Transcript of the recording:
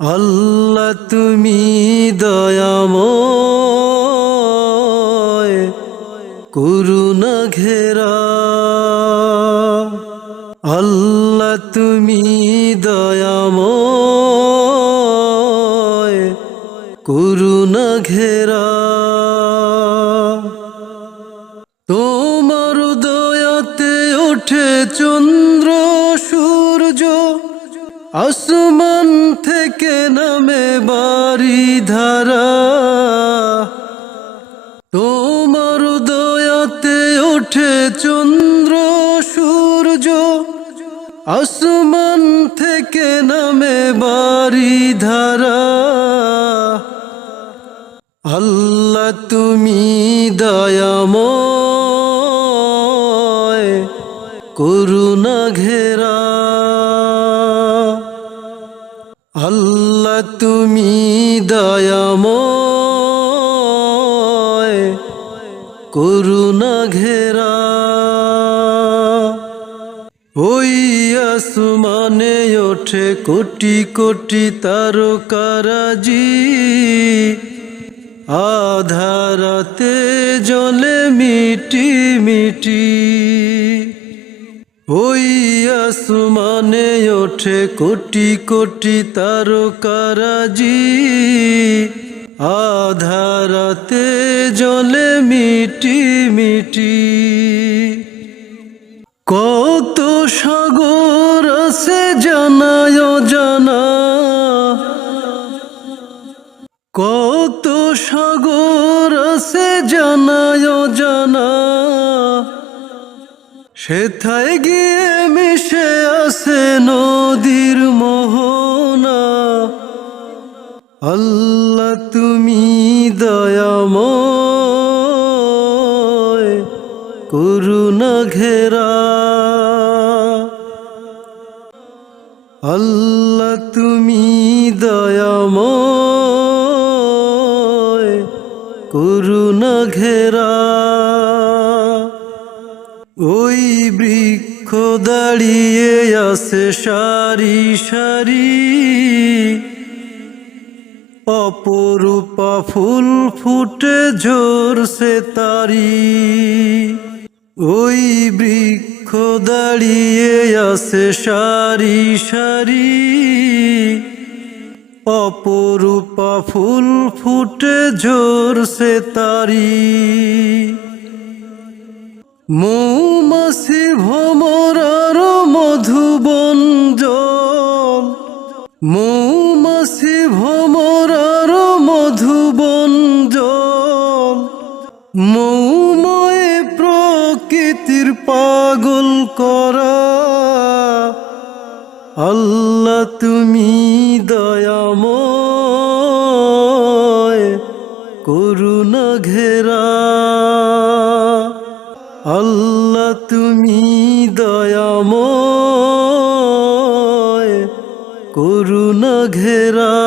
আল্লাহ তুমি দয়াময়, করুণা ঘেরা। আল্লাহ তুমি দয়াময়, করুণা ঘেরা। তোমার দয়াতে ওঠে চন্দ্র সূর্য, আসমান থেকে নামে বারি ধারা। তোমার দয়াতে ওঠে চন্দ্র সূর্য, আসমান থেকে নামে বারি ধারা। আল্লাহ তুমি দয়াময়, করুণা ঘেরা। আল্লাহ তুমি দয়াময়, করুণা ঘেরা। ওই আসমানে ওঠে কোটি কোটি তারকারাজি, আধারাতে জ্বলে মিটি মিটি। ওই আসমানে ওঠে কোটি কোটি তারকারাজি, আধারাতে জ্বলে মিটি মিটি। কত সাগর আছে জানায় জানা, কত সাগর আছে জানায় জানা। সেথায় গিয়ে মিশে আছে নদীর মোহনা। আল্লাহ তুমি দয়াময়, করুণা ঘেরা। আল্লাহ তুমি দয়াময়, করুণা ঘেরা। ওই বৃক্ষ দাঁড়িয়ে আছে সারি সারি, অপরূপা ফুল ফুটে ঝরছে তারি। ওই বৃক্ষ দাঁড়িয়ে আছে সারি সারি, অপরূপা ফুল ফুটে ঝরছে তারি। মৌমাছি ভ্রমরার মধুবন জল, মৌমাছি ভ্রমরার মধুবন জল। মৌময় প্রকৃতির পাগল করা। আল্লাহ তুমি দয়াময়, করুণা ঘেরা। আল্লাহ তুমি দয়াময়, করুণা ঘেরা।